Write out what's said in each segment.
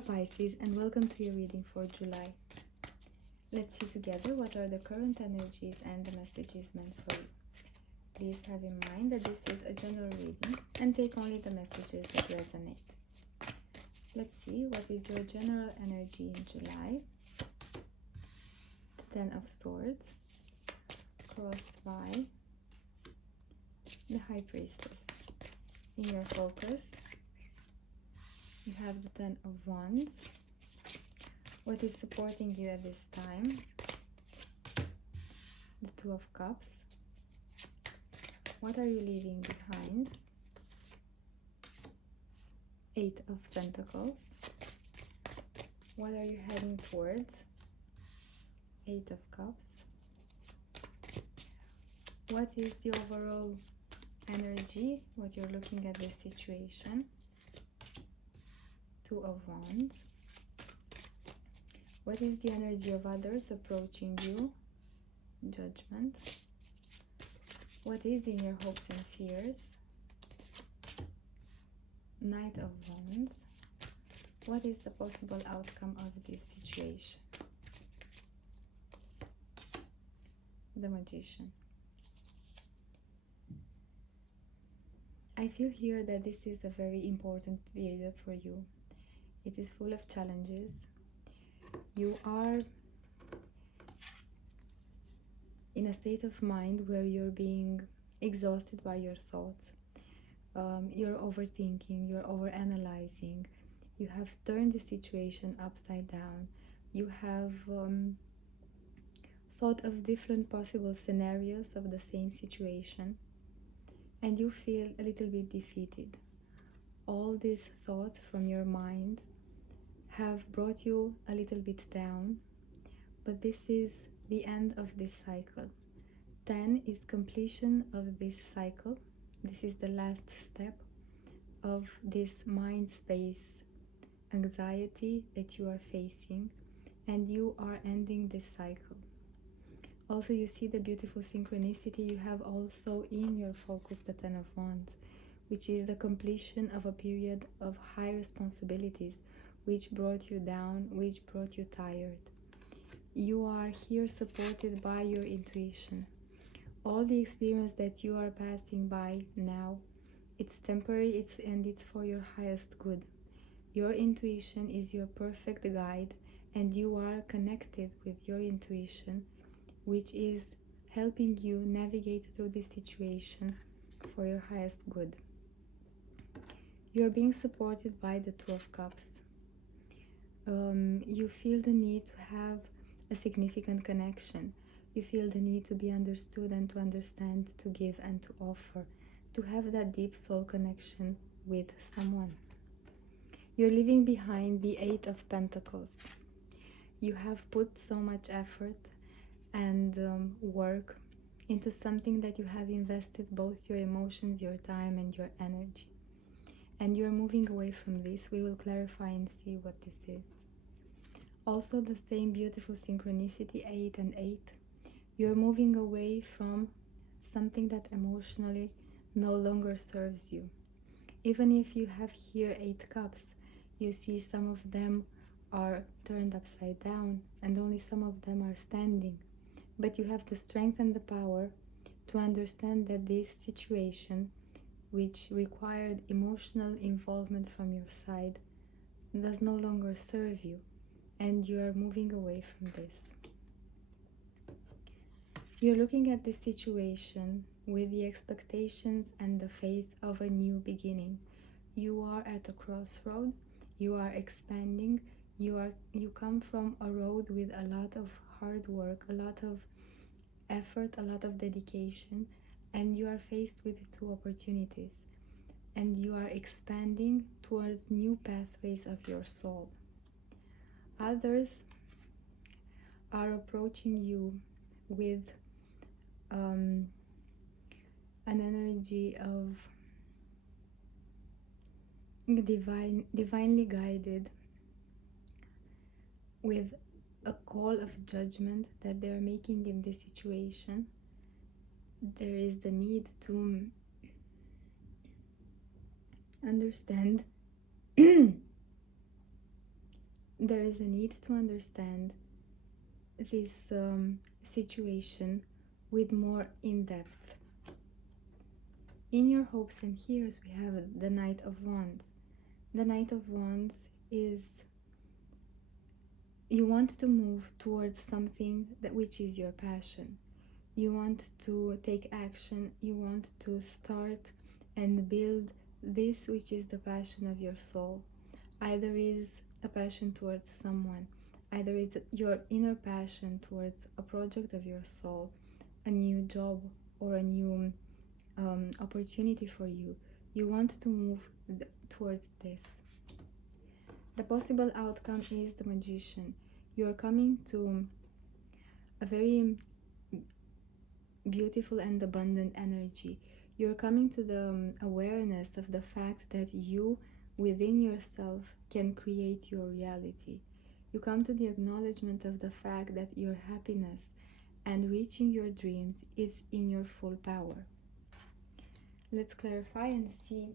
Pisces, and welcome to your reading for July. Let's see together what are the current energies and the messages meant for you. Please have in mind that this is a general reading and take only the messages that resonate. Let's see what is your general energy in July. The Ten of Swords, crossed by the High Priestess. In your focus, you have the Ten of Wands. What is supporting you at this time? The Two of Cups. What are you leaving behind? Eight of Pentacles. What are you heading towards? Eight of Cups. What is the overall energy? What you're looking at this situation? Two of Wands. What is the energy of others approaching you? Judgment. What is in your hopes and fears? Knight of Wands. What is the possible outcome of this situation? The Magician. I feel here that this is a very important period for you. It is full of challenges. You are in a state of mind where you're being exhausted by your thoughts. You're overthinking, you're overanalyzing. You have turned the situation upside down. You have thought of different possible scenarios of the same situation. And you feel a little bit defeated. All these thoughts from your mind have brought you a little bit down, but this is the end of this cycle. 10 is completion of this cycle. This is the last step of this mind space anxiety that you are facing, and you are ending this cycle. Also, you see the beautiful synchronicity you have also in your focus, the Ten of Wands, which is the completion of a period of high responsibilities, which brought you down, which brought you tired. You are here supported by your intuition. All the experience that you are passing by now, it's temporary, and it's for your highest good. Your intuition is your perfect guide, and you are connected with your intuition, which is helping you navigate through this situation for your highest good. You're being supported by the Two of Cups. You feel the need to have a significant connection. You feel the need to be understood and to understand, to give and to offer, to have that deep soul connection with someone. You're leaving behind the Eight of Pentacles. You have put so much effort and work into something that you have invested both your emotions, your time and your energy. And you're moving away from this. We will clarify and see what this is. Also the same beautiful synchronicity, 8 and 8. You're moving away from something that emotionally no longer serves you. Even if you have here 8 cups, you see some of them are turned upside down and only some of them are standing. But you have the strength and the power to understand that this situation, which required emotional involvement from your side, does no longer serve you, and you are moving away from this. You're looking at this situation with the expectations and the faith of a new beginning. You are at a crossroad, you are expanding, you come from a road with a lot of hard work, a lot of effort, a lot of dedication, and you are faced with 2 opportunities, and you are expanding towards new pathways of your soul. Others are approaching you with an energy of divinely guided, with a call of judgment that they are making in this situation. There is the need to understand there is a need to understand this situation with more in-depth. In your hopes and fears, we have the Knight of Wands. The Knight of Wands is you want to move towards something that which is your passion. You want to take action, you want to start and build this which is the passion of your soul. Either is a passion towards someone, either it's your inner passion towards a project of your soul, a new job or a new opportunity for you. You want to move towards this. The possible outcome is the Magician. You're coming to a very beautiful and abundant energy. You're coming to the awareness of the fact that you within yourself can create your reality. You come to the acknowledgement of the fact that your happiness and reaching your dreams is in your full power. Let's clarify and see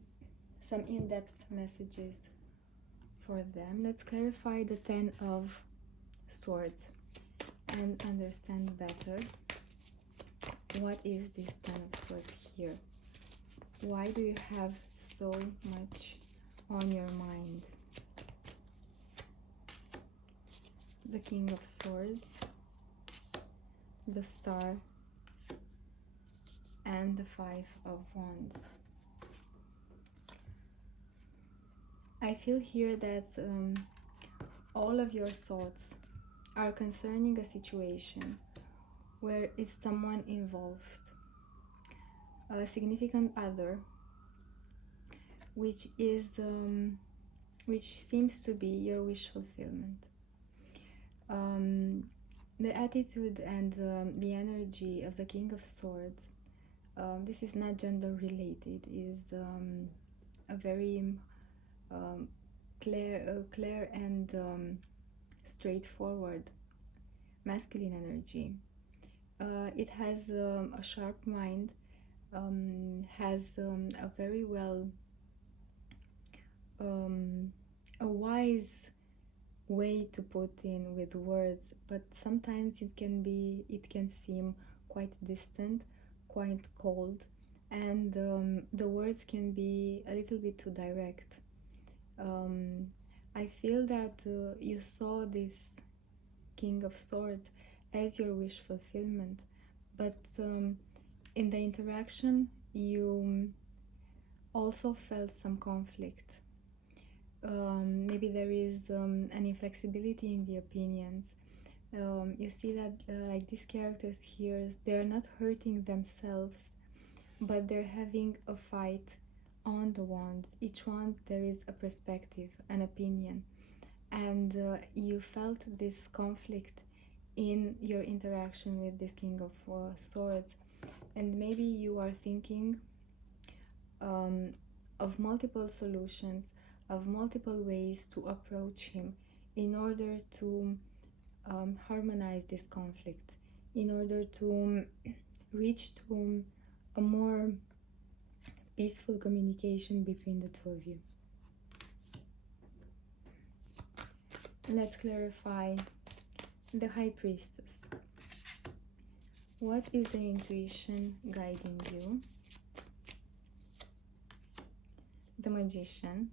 some in-depth messages for them. Let's clarify the Ten of Swords and understand better what is this Ten of Swords here. Why do you have so much on your mind? The King of Swords, the Star, and the Five of Wands. I feel here that all of your thoughts are concerning a situation where is someone involved, a significant other, which seems to be your wish fulfillment. The attitude and the energy of the King of Swords, this is not gender related, is a very clear and straightforward masculine energy. It has a sharp mind, has a very well a wise way to put in with words, but sometimes it can seem quite distant, quite cold, and the words can be a little bit too direct. I feel that you saw this King of Swords as your wish fulfillment, but in the interaction you also felt some conflict. Maybe there is an inflexibility in the opinions. You see that like these characters here, they're not hurting themselves, but they're having a fight on the wands. Each wand there is a perspective, an opinion, and you felt this conflict in your interaction with this King of Swords, and maybe you are thinking of multiple solutions, of multiple ways to approach him in order to harmonize this conflict, in order to reach to a more peaceful communication between the two of you. Let's clarify the High Priestess. What is the intuition guiding you? The Magician,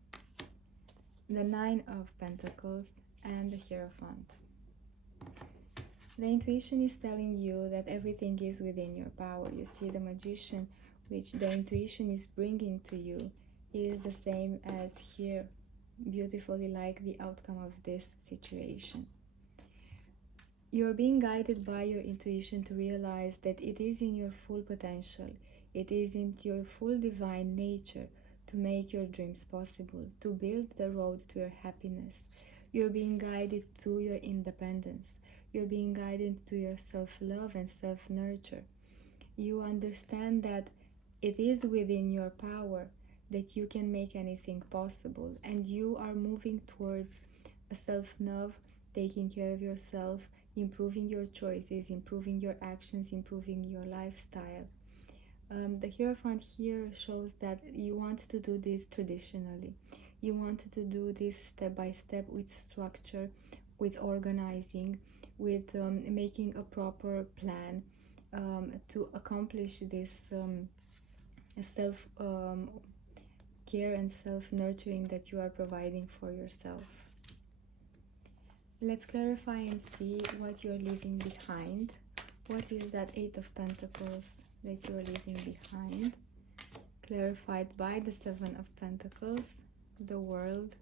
the Nine of Pentacles, and the Hierophant. The intuition is telling you that everything is within your power. You see, the Magician, which the intuition is bringing to you, is the same as here, beautifully like the outcome of this situation. You're being guided by your intuition to realize that it is in your full potential, it is in your full divine nature to make your dreams possible, to build the road to your happiness. You're being guided to your independence. You're being guided to your self-love and self-nurture. You understand that it is within your power, that you can make anything possible, and you are moving towards a self-love, taking care of yourself, improving your choices, improving your actions, improving your lifestyle. The Hierophant here shows that you want to do this traditionally. You wanted to do this step by step, with structure, with organizing, with making a proper plan to accomplish this self care and self nurturing that you are providing for yourself. Let's clarify and see what you're leaving behind. What is that Eight of Pentacles that you're leaving behind? Clarified by the Seven of Pentacles, the World,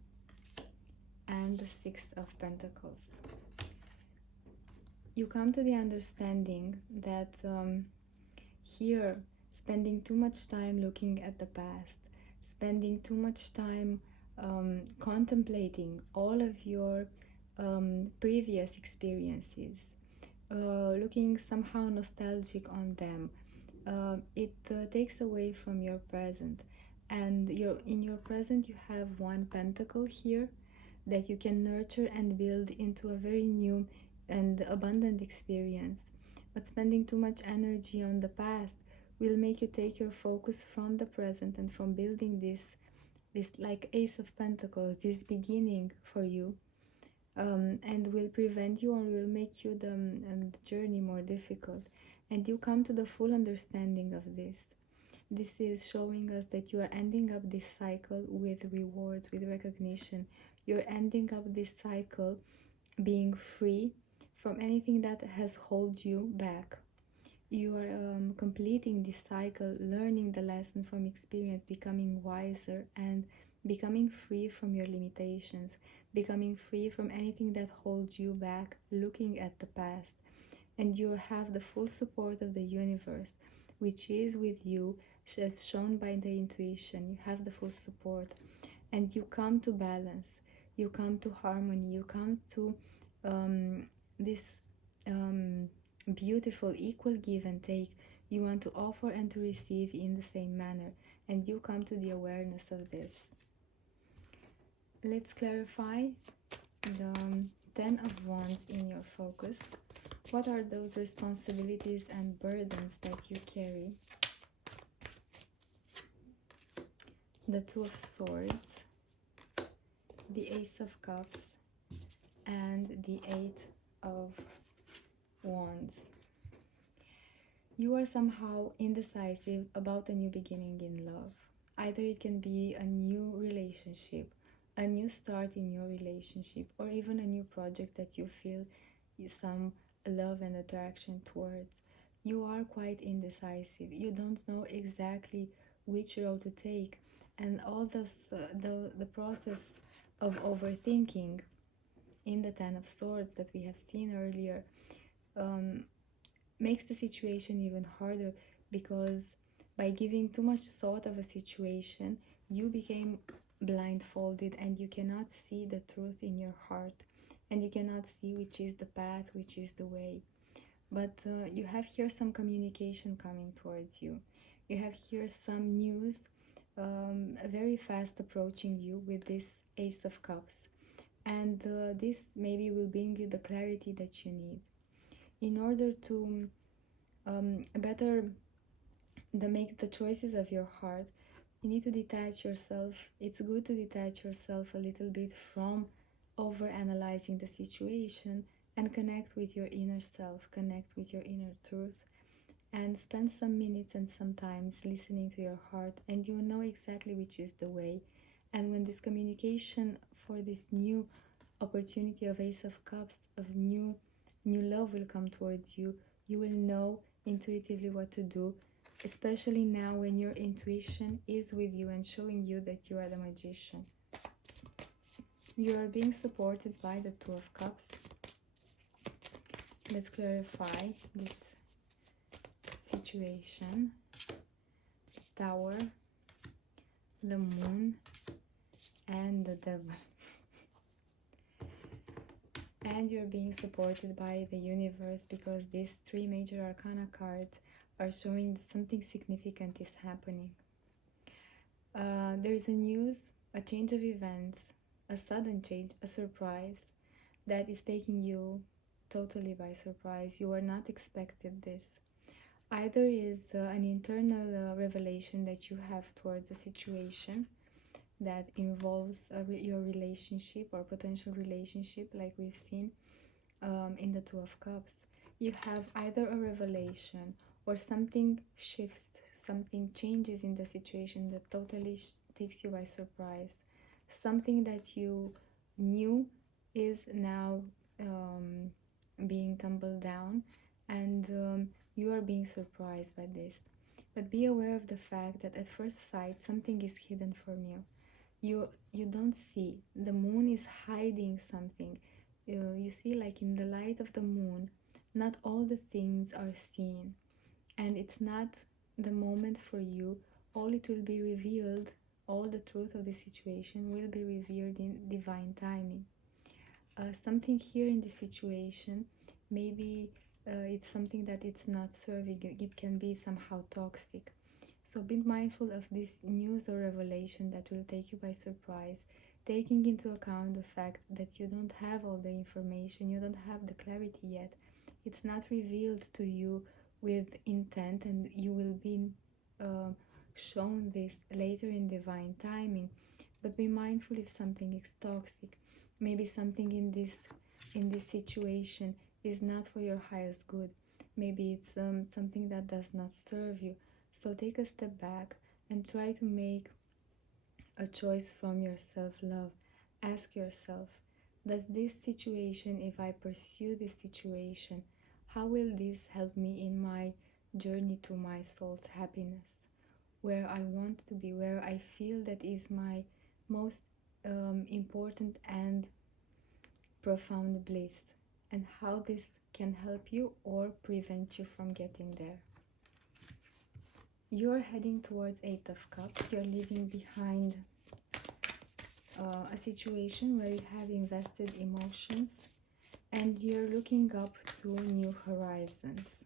and the Six of Pentacles. You come to the understanding that here, spending too much time looking at the past, spending too much time contemplating all of your previous experiences, looking somehow nostalgic on them, it takes away from your present. And in your present you have one pentacle here that you can nurture and build into a very new and abundant experience. But spending too much energy on the past will make you take your focus from the present and from building this like Ace of Pentacles, this beginning for you, and will prevent you or will make you the journey more difficult. And you come to the full understanding of this. This is showing us that you are ending up this cycle with rewards, with recognition. You're ending up this cycle being free from anything that has held you back. You are completing this cycle, learning the lesson from experience, becoming wiser and becoming free from your limitations, becoming free from anything that holds you back, looking at the past. And you have the full support of the universe, which is with you, as shown by the intuition. You have the full support, and you come to balance, you come to harmony, you come to this beautiful equal give and take. You want to offer and to receive in the same manner, and you come to the awareness of this. Let's clarify the Ten of Wands in your focus. What are those responsibilities and burdens that you carry? The Two of Swords, the Ace of Cups, and the Eight of Wands. You are somehow indecisive about a new beginning in love. Either it can be a new relationship, a new start in your relationship, or even a new project that you feel some love and attraction towards. You are quite indecisive. You don't know exactly which road to take, and all this, the process of overthinking in the Ten of Swords that we have seen earlier makes the situation even harder, because by giving too much thought of a situation, you became blindfolded and you cannot see the truth in your heart, and you cannot see which is the path, which is the way. But you have here some communication coming towards you. You have here some news very fast approaching you with this Ace of Cups, and this maybe will bring you the clarity that you need in order to better make the choices of your heart. You need to detach yourself. It's good to detach yourself a little bit from over analyzing the situation and connect with your inner self, connect with your inner truth, and spend some minutes and some times listening to your heart, and you will know exactly which is the way. And when this communication for this new opportunity of Ace of Cups, of new love will come towards you, you will know intuitively what to do, especially now when your intuition is with you and showing you that you are the magician. You are being supported by the Two of Cups. Let's clarify this situation. Tower, the Moon, and the Devil. And you're being supported by the universe, because these three major arcana cards are showing that something significant is happening. There's a news, a change of events, a sudden change, a surprise that is taking you totally by surprise. You are not expected this. Either is an internal revelation that you have towards a situation, that involves your relationship or potential relationship, like we've seen in the Two of Cups. You have either a revelation or something shifts, something changes in the situation that totally takes you by surprise. Something that you knew is now being tumbled down, and you are being surprised by this. But be aware of the fact that at first sight something is hidden from you. You don't see. The moon is hiding something. You see, like in the light of the moon, not all the things are seen, and it's not the moment for you. All it will be revealed, all the truth of the situation will be revealed in divine timing. Something here in this situation, maybe it's something that it's not serving you. It can be somehow toxic. So be mindful of this news or revelation that will take you by surprise, taking into account the fact that you don't have all the information, you don't have the clarity yet. It's not revealed to you with intent, and you will be shown this later in divine timing. But be mindful if something is toxic. Maybe something in this situation is not for your highest good. Maybe it's something that does not serve you. So take a step back and try to make a choice from your self-love. Ask yourself, does this situation, if I pursue this situation, how will this help me in my journey to my soul's happiness? Where I want to be, where I feel that is my most important and profound bliss, and how this can help you or prevent you from getting there. You're heading towards Eight of Cups. You're leaving behind a situation where you have invested emotions, and you're looking up to new horizons.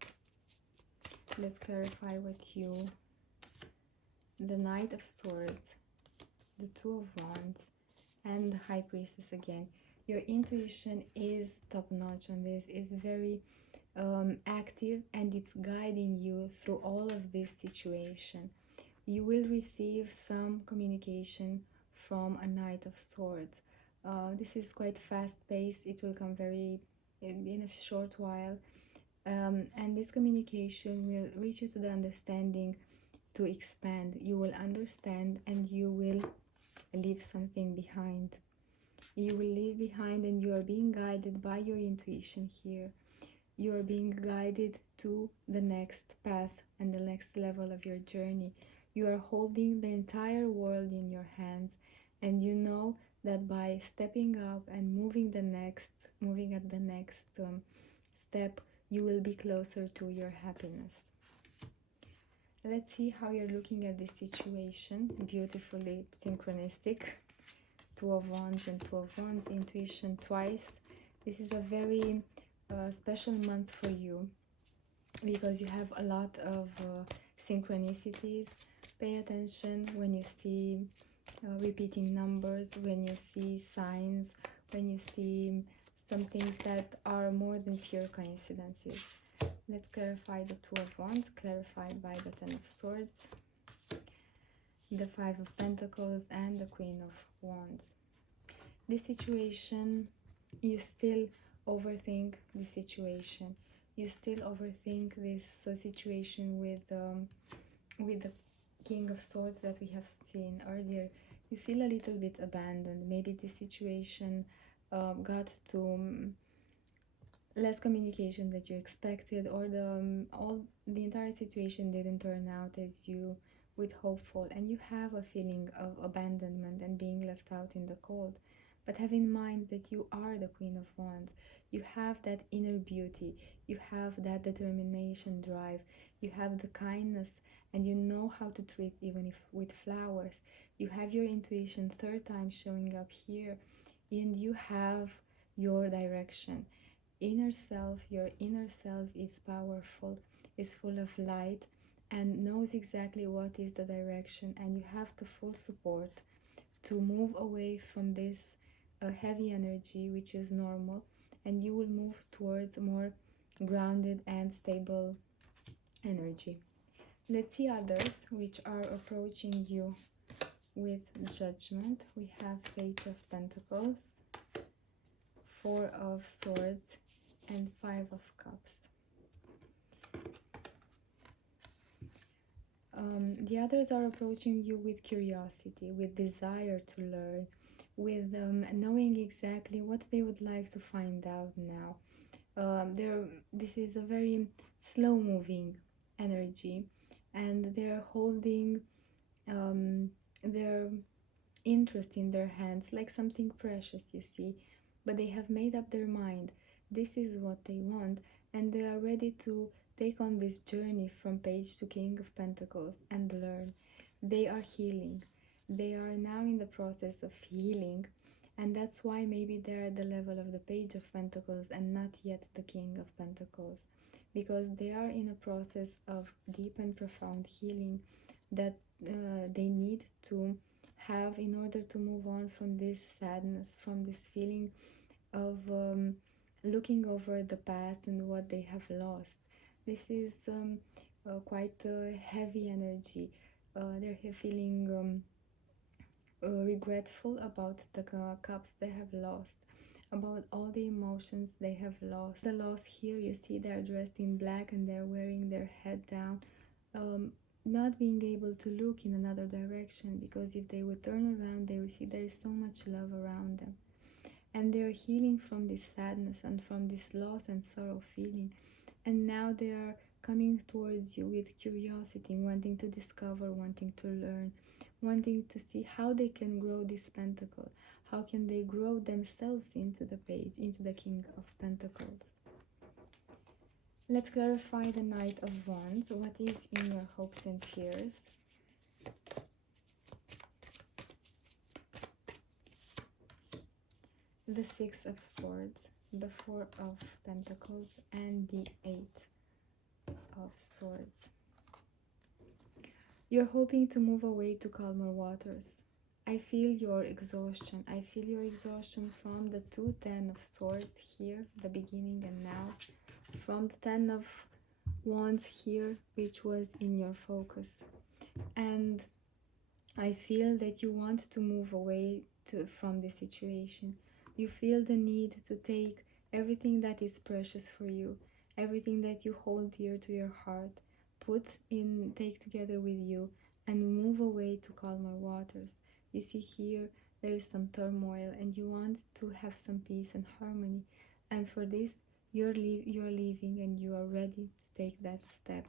Let's clarify with you the Knight of Swords, the Two of Wands, and the High Priestess again. Your intuition is top-notch on this, is very active, and it's guiding you through all of this situation. You will receive some communication from a Knight of Swords. This is quite fast-paced. It will come very in a short while, and this communication will reach you to the understanding to expand. You will understand, and you will leave something behind. You will leave behind, and you are being guided by your intuition here. You are being guided to the next path and the next level of your journey. You are holding the entire world in your hands, and you know that by stepping up and moving at the next step, you will be closer to your happiness. Let's see how you're looking at this situation. Beautifully synchronistic. Two of Wands and Two of Wands, intuition twice. This is a very special month for you because you have a lot of synchronicities. Pay attention when you see repeating numbers, when you see signs, when you see some things that are more than pure coincidences. Let's clarify the Two of Wands, clarified by the Ten of Swords, the Five of Pentacles, and the Queen of Wands. This situation, you still overthink the situation. You still overthink this situation with the King of Swords that we have seen earlier. You feel a little bit abandoned. Maybe this situation got to less communication that you expected, or the entire situation didn't turn out as you would hope for, and you have a feeling of abandonment and being left out in the cold. But have in mind that you are the Queen of Wands. You have that inner beauty, you have that determination, drive, you have the kindness, and you know how to treat even if with flowers. You have your intuition, third time showing up here, and you have your direction. Your inner self is powerful, is full of light, and knows exactly what is the direction, and you have the full support to move away from this heavy energy, which is normal, and you will move towards more grounded and stable energy. Let's see others which are approaching you with Judgment, we have Page of Pentacles, Four of Swords, and Five of Cups. The others are approaching you with curiosity, with desire to learn, with knowing exactly what they would like to find out now. This is a very slow-moving energy, and they're holding their interest in their hands like something precious, you see. But they have made up their mind. This is what they want, and they are ready to take on this journey from Page to King of Pentacles and learn. They are healing. They are now in the process of healing, and that's why maybe they're at the level of the Page of Pentacles and not yet the King of Pentacles, because they are in a process of deep and profound healing that they need to have in order to move on from this sadness, from this feeling of looking over the past and what they have lost. This is quite a heavy energy. They're feeling regretful about the cups they have lost, about all the emotions they have lost. The loss here, you see they're dressed in black and they're wearing their head down, not being able to look in another direction, because if they would turn around they would see there is so much love around them. And they're healing from this sadness and from this loss and sorrow feeling, and now they are coming towards you with curiosity, wanting to discover, wanting to learn, wanting to see how they can grow this pentacle, how can they grow themselves into the Page, into the King of Pentacles. Let's clarify the Knight of Wands. What is in your hopes and fears? The Six of Swords, the Four of Pentacles, and the Eight of Swords. You're hoping to move away to calmer waters. I feel your exhaustion. I feel your exhaustion from the Ten of Swords here, the beginning and now, from the Ten of Wands here, which was in your focus. And I feel that you want to move away from this situation. You feel the need to take everything that is precious for you, everything that you hold dear to your heart, take together with you, and move away to calmer waters. You see here there is some turmoil, and you want to have some peace and harmony, and for this you're leaving and you are ready to take that step.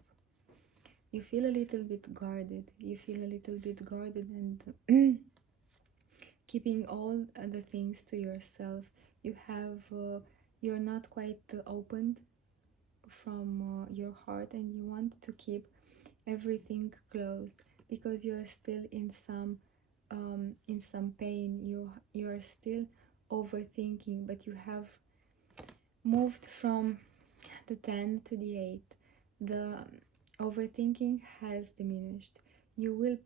You feel a little bit guarded. You feel a little bit guarded and keeping all the things to yourself. You're not quite opened from your heart, and you want to keep everything closed because you're still in some pain. You are still overthinking, but you have moved from the 10 to the 8. The overthinking has diminished. You will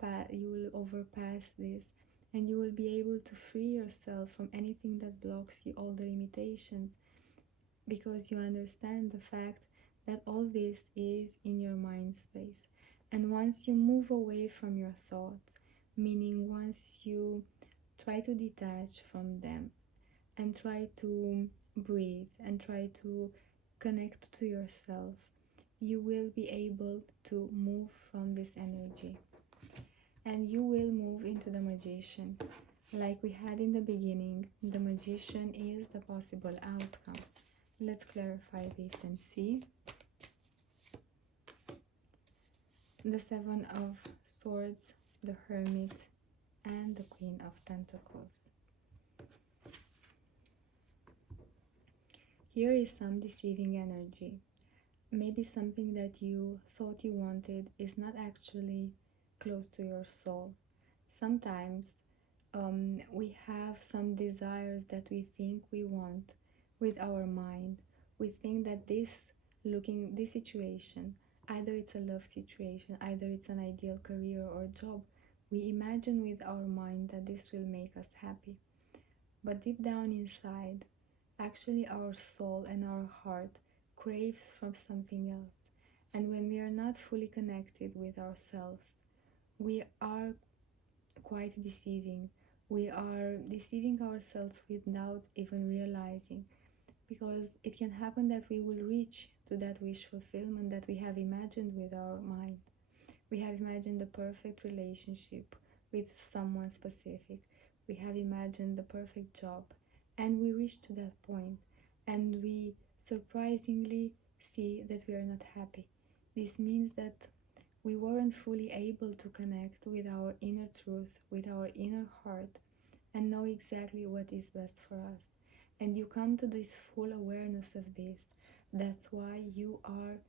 overpass this, and you will be able to free yourself from anything that blocks you, all the limitations, because you understand the fact that all this is in your mind space. And once you move away from your thoughts, meaning once you try to detach from them and try to breathe and try to connect to yourself, you will be able to move from this energy. And you will move into the Magician. Like we had in the beginning, the Magician is the possible outcome. Let's clarify this and see. The Seven of Swords, the Hermit, and the Queen of Pentacles. Here is some deceiving energy. Maybe something that you thought you wanted is not actually close to your soul. Sometimes we have some desires that we think we want with our mind. We think that this situation, either it's a love situation, either it's an ideal career or job, we imagine with our mind that this will make us happy. But deep down inside, actually our soul and our heart craves for something else. And when we are not fully connected with ourselves, we are quite deceiving. We are deceiving ourselves without even realizing, because it can happen that we will reach to that wish fulfillment that we have imagined with our mind. We have imagined the perfect relationship with someone specific. We have imagined the perfect job, and we reach to that point, and we surprisingly see that we are not happy. This means that we weren't fully able to connect with our inner truth, with our inner heart, and know exactly what is best for us. And you come to this full awareness of this. That's why you are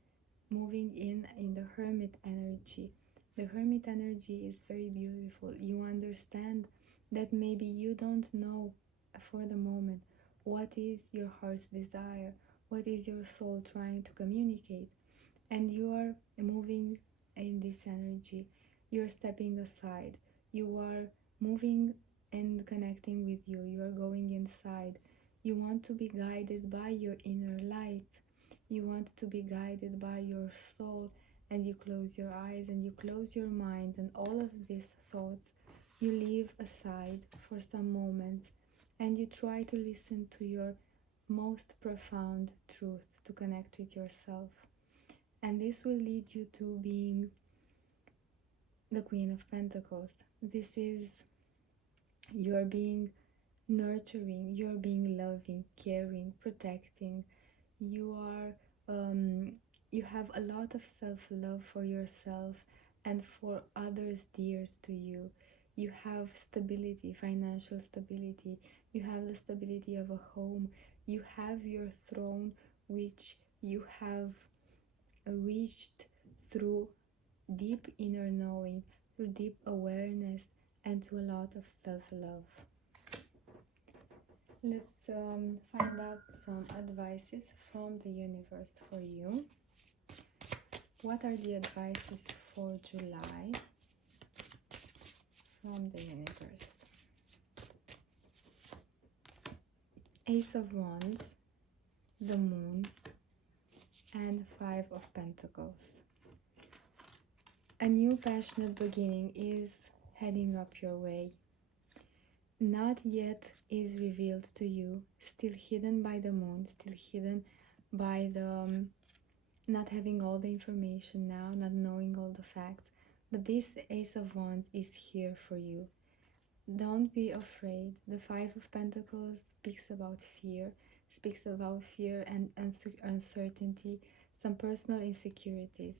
moving in the hermit energy. The hermit energy is very beautiful. You understand that maybe you don't know for the moment what is your heart's desire, what is your soul trying to communicate, and you are moving in this energy. You're stepping aside. You are moving and connecting with you. You are going inside. You want to be guided by your inner light. You want to be guided by your soul, and you close your eyes and you close your mind, and all of these thoughts you leave aside for some moments, and you try to listen to your most profound truth, to connect with yourself. And this will lead you to being the Queen of Pentacles. This is, you're being nurturing, you're being loving, caring, protecting. You are, you have a lot of self-love for yourself and for others dear to you. You have stability, financial stability. You have the stability of a home. You have your throne, which you have reached through deep inner knowing, through deep awareness, and to a lot of self-love. Let's find out some advices from the universe for you. What are the advices for July from the universe? Ace of Wands, the Moon, and Five of Pentacles. A new passionate beginning is heading up your way. Not yet is revealed to you, still hidden by the moon, still hidden by the not having all the information now, not knowing all the facts. But this Ace of Wands is here for you. Don't be afraid. The Five of Pentacles speaks about fear, and uncertainty, some personal insecurities.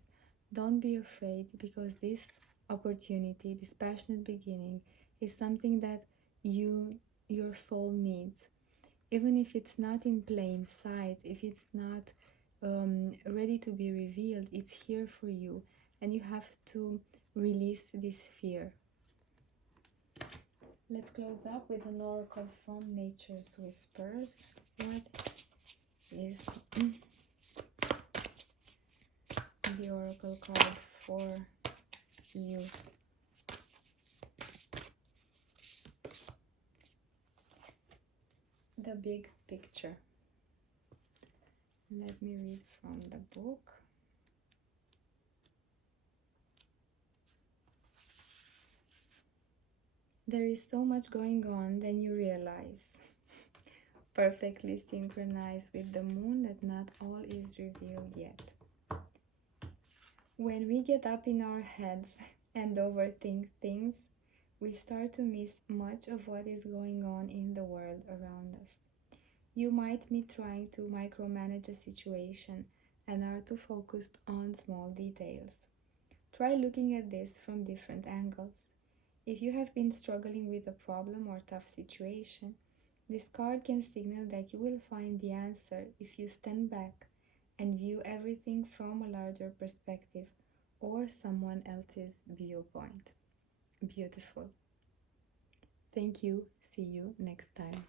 Don't be afraid, because this opportunity, this passionate beginning, is something that your soul needs. Even if it's not in plain sight, if it's not ready to be revealed, it's here for you, and you have to release this fear. Let's close up with an oracle from Nature's Whispers. What is the oracle card for you? The big picture. Let me read from the book. There is so much going on than you realize. Perfectly synchronized with the moon that not all is revealed yet. When we get up in our heads and overthink things, we start to miss much of what is going on in the world around us. You might be trying to micromanage a situation and are too focused on small details. Try looking at this from different angles. If you have been struggling with a problem or tough situation, this card can signal that you will find the answer if you stand back and view everything from a larger perspective or someone else's viewpoint. Beautiful. Thank you. See you next time.